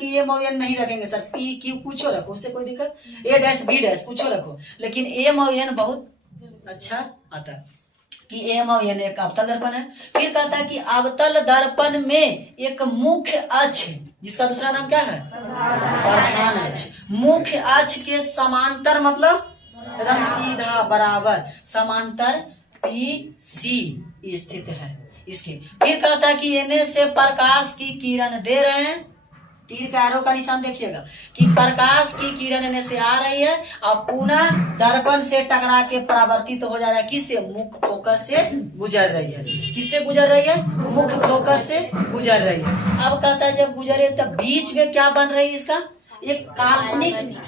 कि एम और एन नहीं रखेंगे सर, पी क्यू कुछ रखो, उससे कोई दिक्कत, ए डैश बी डैश कुछ रखो, लेकिन एम और एन बहुत अच्छा आता है कि एम और एन एक अवतल दर्पण है। फिर कहता है कि अवतल दर्पण में एक मुख्य अक्ष, जिसका दूसरा नाम क्या है, प्रधान अक्ष, मुख्य अक्ष के समांतर, मतलब एकदम सीधा बराबर समांतर पी सी स्थित है इसके। फिर कहता है कि एने से प्रकाश की किरण दे रहे हैं, तीर का एरो का निशान देखिएगा कि प्रकाश की किरण एने से आ रही है और पुनः दर्पण से टकरा के परावर्तित हो जा रहा है, किससे, मुख्य फोकस से गुजर रही है, किससे गुजर रही है, मुख्य फोकस से गुजर रही है। अब कहता है जब गुजरे तब बीच में क्या बन रही है, इसका एक काल्पनिक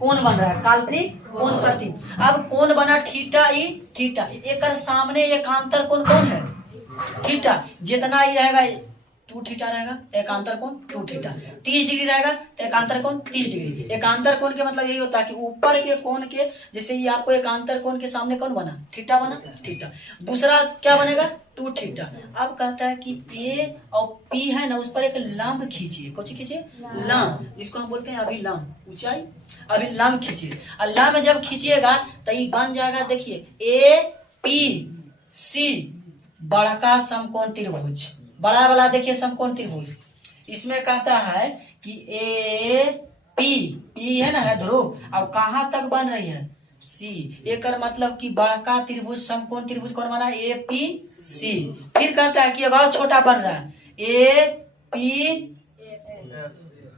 कोण बन रहा है, काल्पनिक कोण प्रति। अब कोण बना थीटा ई थीटा, एक सामने एकांतर कोण कौन है, थीटा, जितना ही रहेगा 2 थीटा रहेगा, एकांतर कोण 2 थीटा, 30 डिग्री रहेगा तो एकांतर कोण 30 डिग्री। एकांतर कोण के मतलब यही होता है कि ऊपर के कोण के, जैसे ये आपको एकांतर कोण के सामने कौन बना, थीटा बना, थीटा, दूसरा क्या बनेगा 2 थीटा। अब कहता है कि ए और पी है ना, उस पर एक लंब खींचिए, कौन सी खींचिए, लंब, जिसको हम बोलते हैं अभिलंब, ऊंचाई अभिलंब खींचिए। और लंब जब खींचिएगा तो ये बन जाएगा, देखिए ए पी सी बड़का समकोण त्रिभुज, बड़ा वाला देखिए समकोण त्रिभुज। इसमें कहता है कि ए पी है ना, है ध्रुव, अब कहाँ तक बन रही है, सी, एक मतलब कि बड़का त्रिभुज समकोण त्रिभुज कौन बना, ए पी सी। फिर कहता है कि अब और छोटा बन रहा है, ए पी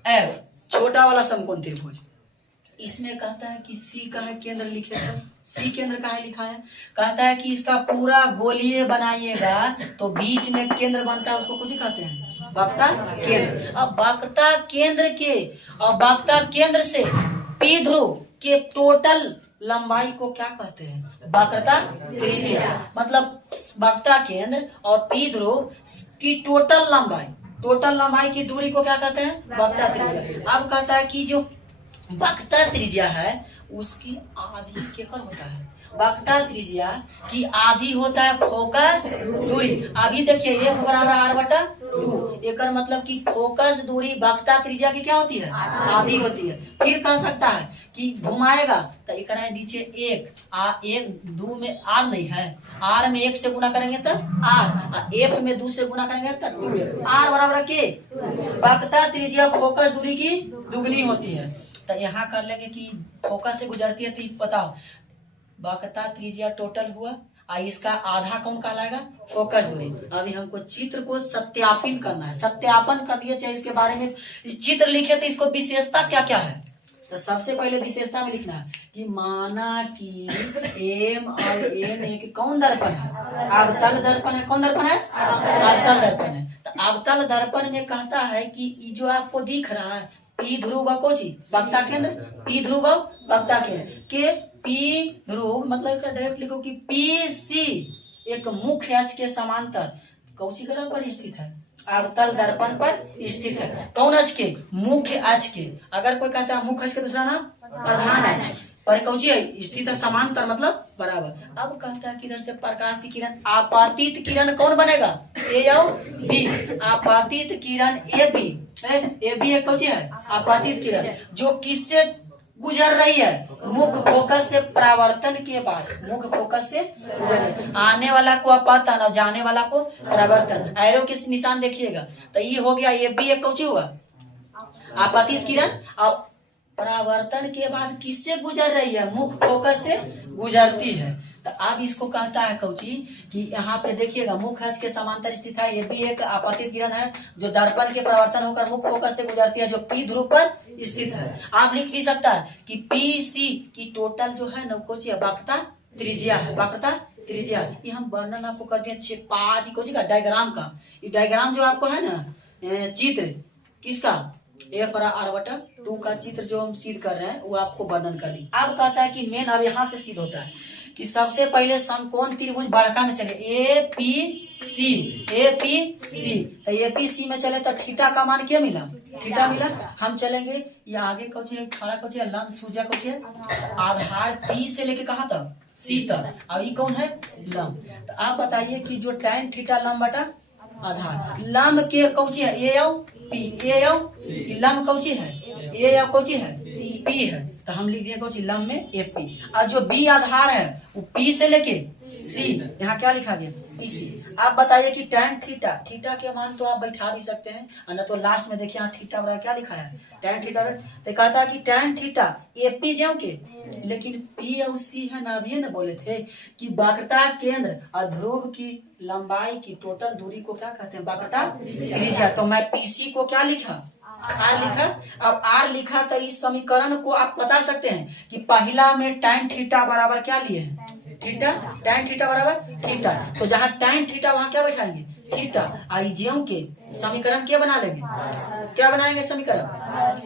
एफ, छोटा वाला समकोण त्रिभुज। इसमें कहता है कि सी का है केंद्र, लिखे तो सी केंद्र का है लिखा है। कहता है कि इसका पूरा गोलीय बनाइएगा तो बीच में केंद्र बनता है, उसको कुछ कहते हैं वक्ता केंद्र। अब वक्ता केंद्र के और वक्ता केंद्र से पी ध्रुव के टोटल लंबाई को क्या कहते हैं, वक्रता त्रिज्या। मतलब वक्ता केंद्र और पी ध्रुव की टोटल लंबाई की दूरी को क्या कहते हैं, वक्ता त्रिज्या। अब कहता है कि जो वक्ता त्रिज्या है उसकी आधी केकर होता है, वक्ता त्रिज्या की आधी होता है फोकस दूरी। अभी देखिए ये बराबर r/2, एक मतलब कि फोकस दूरी वक्ता त्रिज्या की क्या होती है, आधी होती है। फिर कह सकता है कि घुमाएगा तो एक नीचे एक 2 में r नहीं है, r में 1 से गुना करेंगे तो r, f में 2 से गुना करेंगे तो 2f, r बराबर के वक्ता त्रिज्या फोकस दूरी की दुगनी होती है। तो यहाँ कर लेंगे कि फोकस से गुजरती है, तो बताओ वक्रता त्रिज्या टोटल हुआ और इसका आधा कौन कहलाएगा, फोकस दूरी। अभी हमको चित्र को सत्यापित करना है, सत्यापन कर लिए चाहे इसके बारे में चित्र लिखे तो इसको विशेषता क्या क्या है। तो सबसे पहले विशेषता में लिखना है कि माना कि एम और एन एक कौन दर्पण है, अवतल दर्पण है। कौन दर्पण है, अवतल दर्पण है। तो अवतल दर्पण में कहता है कि जो आपको दिख रहा है पी ध्रुव कोची वक्ता केंद्र, पी ध्रुव वक्ता केंद्र के पी ध्रुव मतलब डायरेक्ट लिखो कि पी सी एक मुख्य अक्ष के समांतर कौची ग्रह पर स्थित है, अवतल दर्पण पर स्थित है। कौन अक्ष के, मुख्य अक्ष के। अगर कोई कहता है मुख्य अक्ष के दूसरा नाम प्रधान अक्ष पर कौची है, स्थित है समांतर मतलब बराबर। अब कहता है कि इधर से प्रकाश की किरण, आपातित किरण कौन बनेगा, ए और बी, आपातित किरण ए बी एक कौची है, आपातित किरण, जो किससे गुजर रही है, मुख्य फोकस से परावर्तन के बाद, मुख्य फोकस से गुजर, आने वाला को अपतन और जाने वाला को परावर्तन। एरो किस निशान देखिएगा तो ये हो गया, ये भी एक कौची हुआ, आपतित किरण, और परावर्तन के बाद किससे गुजर रही है, मुख्य फोकस से गुजरती है। तो अब इसको कहता है कौची कि यहाँ पे देखिएगा मुख्य अक्ष के समांतर स्थित है, ये भी एक आपतित किरण है जो दर्पण के परिवर्तन होकर मुख्य फोकस से गुजरती है, जो पी ध्रुव पर स्थित है। आप लिख भी सकता है कि पी सी की टोटल जो है ना कौची है, वक्रता त्रिज्या है, वक्रता त्रिज्या। ये हम वर्णन आपको कर दिए पादी कौची का, डायग्राम का। ये डायग्राम जो आपको है ना चित्र किसका, f/r/2 का चित्र जो हम सिद्ध कर रहे हैं वो आपको वर्णन कर दी। अब कहता है कि मेन अब यहाँ से सिद्ध होता है कि सबसे पहले समकोण त्रिभुज बड़का में चले, ए पी सी तो ए पी सी में चले तो थीटा का मान क्या मिला, थीटा मिला। हम चलेंगे ये आगे कौची है, खड़ा कौची है, लंब सूजा कौची है, आधार पी से लेके कहाँ तक, सी तक, और ये कौन है, लंब। तो आप बताइए कि जो tan थीटा लंब बटा आधार, लंब के कौची है, ए और पी ए या लम कौची है ए या कौची है पी है, तो हम लिख दिए कौची लम में ए पी। और जो बी आधार है वो पी से लेके सी, यहाँ क्या लिखा गया पीसी। आप बताइए कि tan थीटा, थीटा के मान तो आप बैठा भी सकते हैं, और न तो लास्ट में देखिए यहाँ थीटा बराबर क्या लिखा है tan थीटा। तो कहता है कि tan थीटा एपी जो के, लेकिन पी और सी है ना, अभी न बोले थे कि वक्रता केंद्र और ध्रुव की लंबाई की टोटल दूरी को क्या कहते हैं वक्रता त्रिज्या। तो मैं पीसी को क्या लिखा आर लिखा। अब आर लिखा तो इस समीकरण को आप बता सकते हैं कि पहला में tan थीटा बराबर क्या लिए हैं थीटा, tan थीटा बराबर थीटा। तो जहाँ tan थीटा वहां क्या बैठाएंगे थीटा। आईजीएम के समीकरण क्या बना लेंगे, क्या बनाएंगे समीकरण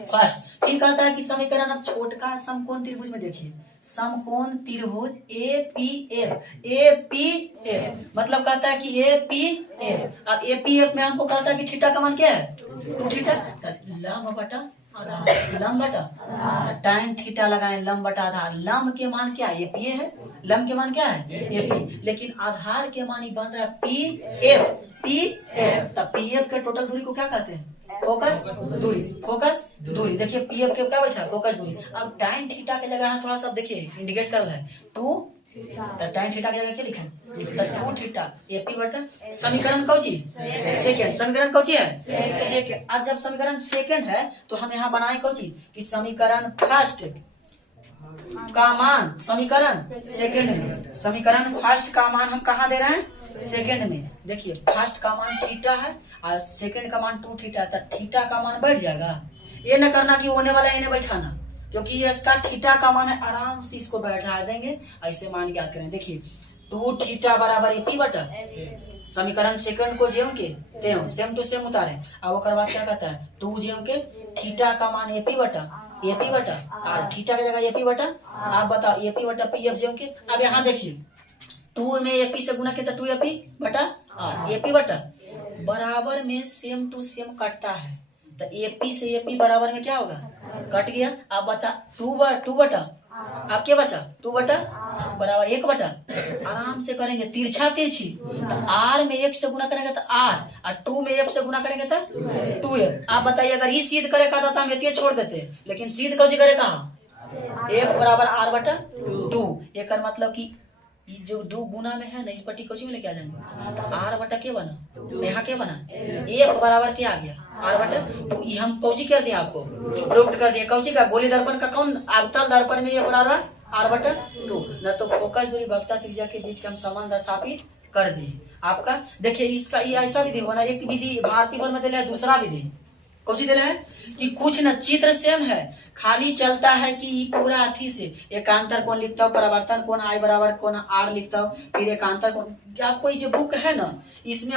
फर्स्ट। ठीक कहता है कि समीकरण अब छोटका समकोण त्रिभुज में देखिए, समकोण त्रिभुज एपीएफ मतलब कहता है कि एपीएफ। अब एपीएफ में हमको कहता है कि थीटा का मान क्या है 2 थीटा, लंब बटा आधार, लंब बटा tan थीटा लगाए लंब बटा आधार। लंब के मान क्या है एपी है, लंब के मान क्या है एपी, लेकिन आधार के मान ही बन रहा है पीएफ। तब पीएफ के टोटल दूरी को क्या कहते हैं फोकस दूरी, फोकस दूरी। देखिए पीएफ के क्या बैठा है फोकस दूरी। अब tan थीटा के जगह थोड़ा सा देखिए इंडिकेट कर रहा है 2, तो tan थीटा की जगह क्या लिखा है 2 थीटा एपी बटा समीकरण कौची सेकंड, समीकरण कौची है सेकंड। अब जब समीकरण सेकंड है तो हम यहाँ बनाए कौची कि समीकरण फर्स्ट का मान समीकरण सेकंड में, समीकरण फर्स्ट का मान हम कहाँ दे रहे हैं सेकंड में। देखिए फर्स्ट का मान थीटा है और सेकंड का मान 2 थीटा, तो थीटा का मान बैठ जाएगा। ये न करना कि होने वाला इन्हें बैठाना, क्योंकि ये इसका थीटा का मान है, आराम से इसको बैठा देंगे ऐसे मान याद करें। देखिए 2 थीटा बराबर एपी बटा समीकरण सेकंड को जेम के तेम सेम टू सेम उतारे। अब वो करवा क्या कहता है 2 जेम के थीटा का मान एपी बटा और थीटा की जगह एपी बटा। आप बताओ एपी बटा पी एफ जेम के। अब यहाँ देखिए 2 में एपी से गुना किया 2 एपी बटा और एपी बटा बराबर में सेम टू सेम कटता है, तो एपी से एपी बराबर में क्या होगा कट गया। आप बता 2 बटा आप क्या बचा 2 बटा बराबर 1 बटा। आराम से करेंगे तिरछा तिरछी, तो आर में 1 से गुना करेंगे तो आर, और 2 में एफ से गुना करेंगे तो 2f। आप बताइए अगर ये सिद्ध करे का तो हम ये छोड़ देते, लेकिन सिद्ध कौन करे कहा एफ बराबर आर बटा 2। एक मतलब कि जो 2 गुना में है ना इस पट्टी कोची में लेके आ जाएंगे, तो आर बटा क्या बना यहाँ क्या बना एफ बराबर क्या आ गया आर बटा 2। ये हम कौची कर दिया आपको प्रूव कर दिया कौची का गोली दर्पण का कौन अवतल दर्पण में ये बराबर आर बटा 2। न तो फोकस दूरी वक्रता त्रिज्या के बीच का हम संबंध स्थापित कर दिए आपका। देखिए इसका ये ऐसा विधि होना, एक विधि भारतीय बल में दिला है, दूसरा विधि कौची दिला है कि कुछ न चित्र सेम है, खाली चलता है कि पूरा अथी से एकांतर कोण लिखता हूँ, परावर्तन कोण आई बराबर कोण आर लिखता हूँ, फिर एकांतर कोण। क्या कोई जो बुक है ना इसमें